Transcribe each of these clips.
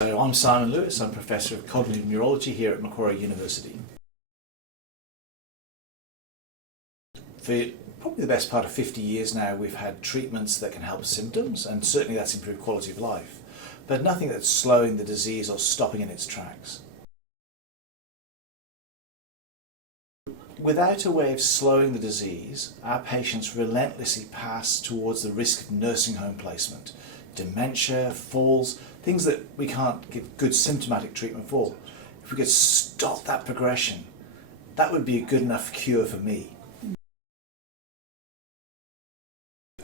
So I'm Simon Lewis, I'm Professor of Cognitive Neurology here at Macquarie University. For probably the best part of 50 years now, we've had treatments that can help symptoms, and certainly that's improved quality of life, but nothing that's slowing the disease or stopping in its tracks. Without a way of slowing the disease, our patients relentlessly pass towards the risk of nursing home placement, dementia, falls, things that we can't give good symptomatic treatment for. If we could stop that progression, that would be a good enough cure for me.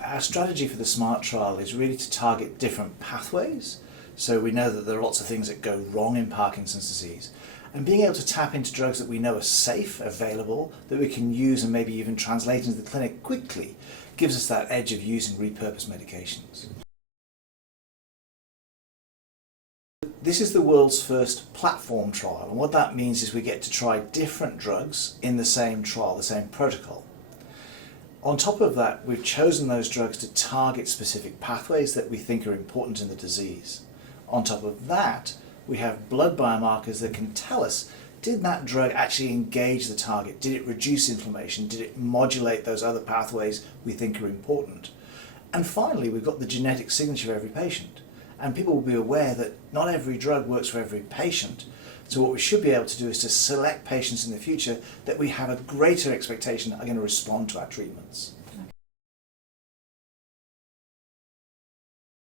Our strategy for the SMART trial is really to target different pathways. So we know that there are lots of things that go wrong in Parkinson's disease. And being able to tap into drugs that we know are safe, available, that we can use and maybe even translate into the clinic quickly, gives us that edge of using repurposed medications. This is the world's first platform trial, and what that means is we get to try different drugs in the same trial, the same protocol. On top of that, we've chosen those drugs to target specific pathways that we think are important in the disease. On top of that, we have blood biomarkers that can tell us, did that drug actually engage the target? Did it reduce inflammation? Did it modulate those other pathways we think are important? And finally, we've got the genetic signature of every patient. And people will be aware that not every drug works for every patient. So what we should be able to do is to select patients in the future that we have a greater expectation are going to respond to our treatments.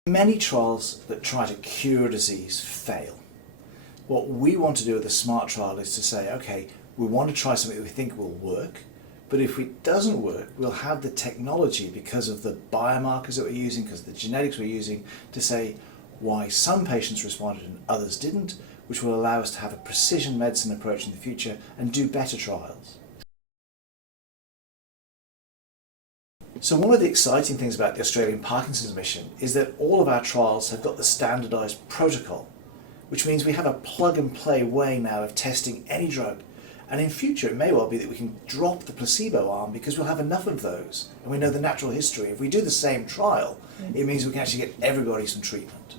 Many trials that try to cure a disease fail. What we want to do with the SMART trial is to say, okay, we want to try something that we think will work, but if it doesn't work, we'll have the technology because of the biomarkers that we're using, because of the genetics we're using, to say why some patients responded and others didn't, which will allow us to have a precision medicine approach in the future and do better trials. So one of the exciting things about the Australian Parkinson's mission is that all of our trials have got the standardised protocol, which means we have a plug-and-play way now of testing any drug. And in future, it may well be that we can drop the placebo arm because we'll have enough of those. And we know the natural history. If we do the same trial, it means we can actually get everybody some treatment.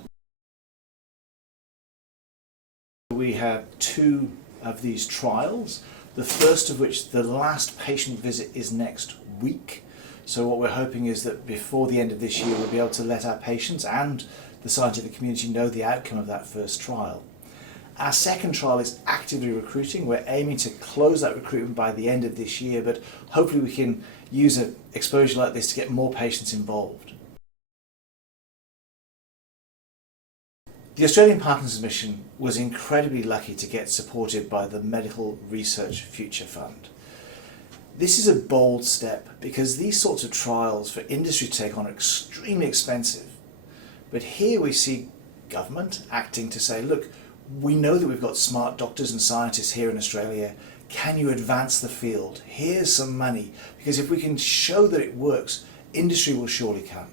We have 2 of these trials, the first of which, the last patient visit is next week. So what we're hoping is that before the end of this year, we'll be able to let our patients and the scientific community know the outcome of that first trial. Our second trial is actively recruiting. We're aiming to close that recruitment by the end of this year, but hopefully we can use an exposure like this to get more patients involved. The Australian Parkinson's Mission was incredibly lucky to get supported by the Medical Research Future Fund. This is a bold step because these sorts of trials for industry to take on are extremely expensive. But here we see government acting to say, look, we know that we've got smart doctors and scientists here in Australia. Can you advance the field? Here's some money. Because if we can show that it works, industry will surely come.